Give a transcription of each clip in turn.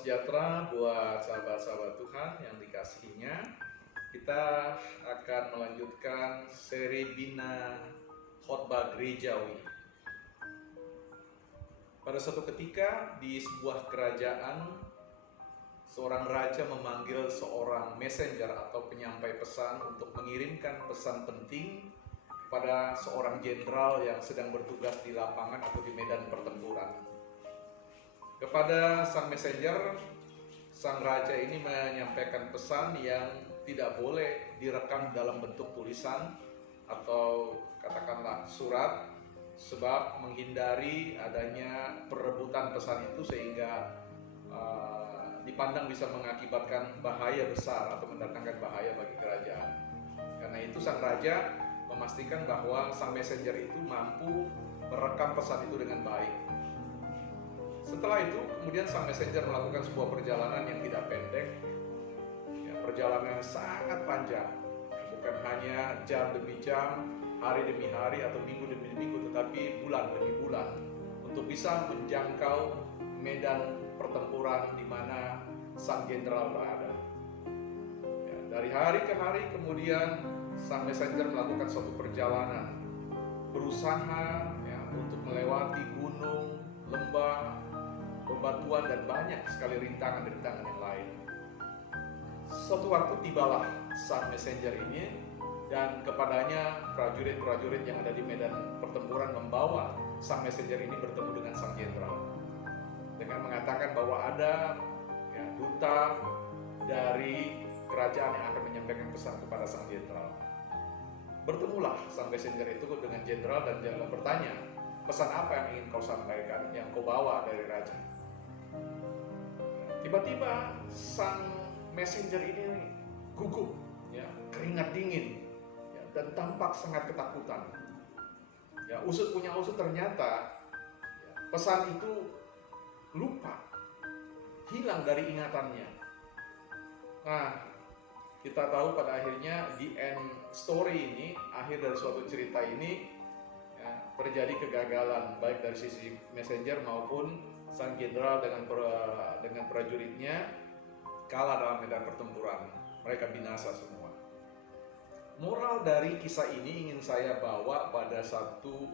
sejahtera buat sahabat-sahabat Tuhan yang dikasihinya. Kita akan melanjutkan seri Bina Khotbah Gerejawi. Pada suatu ketika di sebuah kerajaan, seorang raja memanggil seorang messenger atau penyampai pesan untuk mengirimkan pesan penting kepada seorang jenderal yang sedang bertugas di lapangan atau di medan pertempuran. Kepada sang messenger, sang raja ini menyampaikan pesan yang tidak boleh direkam dalam bentuk tulisan atau katakanlah surat, sebab menghindari adanya perebutan pesan itu sehingga dipandang bisa mengakibatkan bahaya besar atau mendatangkan bahaya bagi kerajaan. Karena itu sang raja memastikan bahwa sang messenger itu mampu merekam pesan itu dengan baik. Setelah itu, kemudian sang messenger melakukan sebuah perjalanan yang tidak pendek, perjalanan yang sangat panjang, bukan hanya jam demi jam, hari demi hari, atau minggu demi minggu, tetapi bulan demi bulan, untuk bisa menjangkau medan pertempuran di mana sang jenderal berada. Dari hari ke hari kemudian, sang messenger melakukan suatu perjalanan, berusaha untuk melewati gunung, lembah, bebatuan, dan banyak sekali rintangan-rintangan yang lain. Suatu waktu tibalah sang messenger ini, dan kepadanya prajurit-prajurit yang ada di medan pertempuran membawa sang messenger ini bertemu dengan sang jenderal dengan mengatakan bahwa ada duta dari kerajaan yang akan menyampaikan pesan kepada sang jenderal. Bertemulah sang messenger itu dengan jenderal dan jenderal bertanya, pesan apa yang ingin kau sampaikan, yang kau bawa dari raja? Tiba-tiba sang messenger ini gugup, keringat dingin, dan tampak sangat ketakutan. Usut punya usut, ternyata pesan itu lupa, hilang dari ingatannya. Nah, kita tahu pada akhirnya di end story ini, akhir dari suatu cerita ini, terjadi kegagalan baik dari sisi messenger maupun sang jenderal dengan prajuritnya kalah dalam medan pertempuran. Mereka binasa semua. Moral dari kisah ini ingin saya bawa pada satu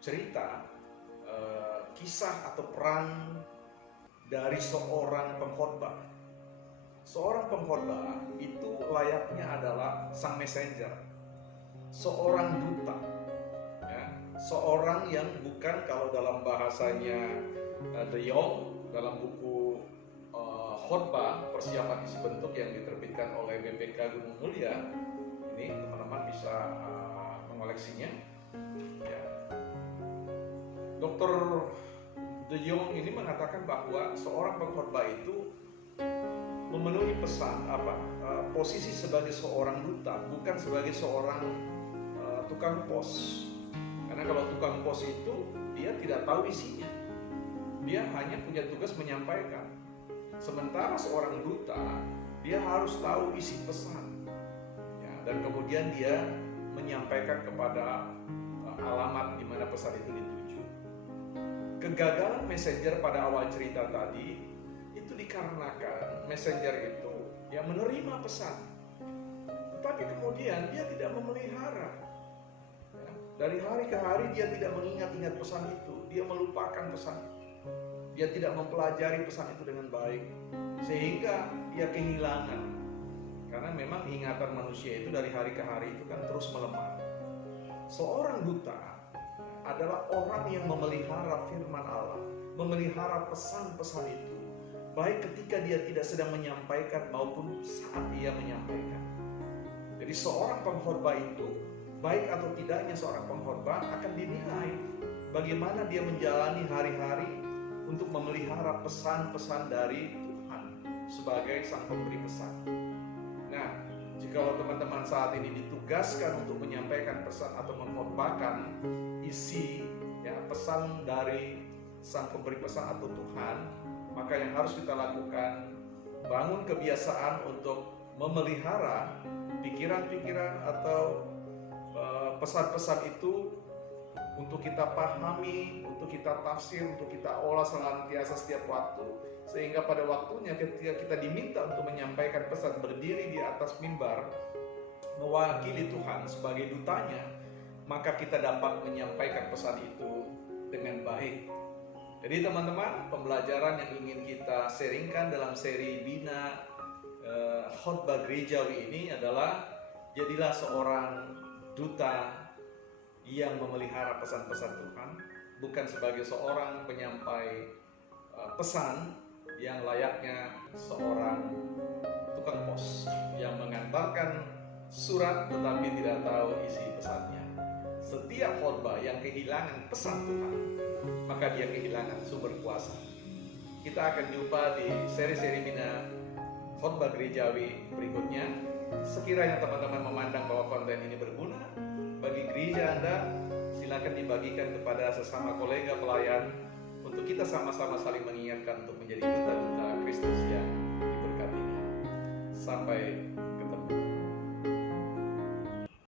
cerita, kisah atau peran dari seorang pengkhotbah. Seorang pengkhotbah itu layaknya adalah sang messenger, seorang duta, seorang yang bukan, kalau dalam bahasanya De Jong dalam buku khotbah persiapan isi bentuk yang diterbitkan oleh BPK Gunung Mulia, ini teman-teman bisa mengoleksinya. Dr. De Jong ini mengatakan bahwa seorang pengkhotbah itu memenuhi pesan posisi sebagai seorang duta, bukan sebagai seorang tukang pos. Karena kalau tukang pos itu dia tidak tahu isinya, dia hanya punya tugas menyampaikan. Sementara seorang duta, dia harus tahu isi pesan, dan kemudian dia menyampaikan kepada alamat di mana pesan itu dituju. Kegagalan messenger pada awal cerita tadi itu dikarenakan messenger itu menerima pesan, tetapi kemudian dia tidak memelihara. Dari hari ke hari dia tidak mengingat-ingat pesan itu, dia melupakan pesan itu, dia tidak mempelajari pesan itu dengan baik, sehingga dia kehilangan. Karena memang ingatan manusia itu dari hari ke hari itu kan terus melemah. Seorang duta adalah orang yang memelihara firman Allah, memelihara pesan-pesan itu, baik ketika dia tidak sedang menyampaikan maupun saat dia menyampaikan. Jadi seorang pengkhotbah itu, baik atau tidaknya seorang pengkhotbah, akan dinilai bagaimana dia menjalani hari-hari untuk memelihara pesan-pesan dari Tuhan sebagai sang pemberi pesan. Nah, jika teman-teman saat ini ditugaskan untuk menyampaikan pesan atau mengkhotbahkan isi pesan dari sang pemberi pesan atau Tuhan, maka yang harus kita lakukan, bangun kebiasaan untuk memelihara pikiran-pikiran atau pesan-pesan itu untuk kita pahami, untuk kita tafsir, untuk kita olah senantiasa setiap waktu, sehingga pada waktunya ketika kita diminta untuk menyampaikan pesan, berdiri di atas mimbar mewakili Tuhan sebagai dutanya, maka kita dapat menyampaikan pesan itu dengan baik. Jadi teman-teman, pembelajaran yang ingin kita sharingkan dalam seri Bina Khotbah Gerejawi ini adalah jadilah seorang duta yang memelihara pesan-pesan Tuhan, bukan sebagai seorang penyampai pesan yang layaknya seorang tukang pos yang mengantarkan surat tetapi tidak tahu isi pesannya. Setiap khotbah yang kehilangan pesan Tuhan, maka dia kehilangan sumber kuasa. Kita akan jumpa di seri-seri Bina Khotbah Gerejawi berikutnya. Sekiranya teman-teman memandang bahwa konten ini berguna bagi gereja Anda, silakan dibagikan kepada sesama kolega pelayan untuk kita sama-sama saling mengingatkan untuk menjadi duta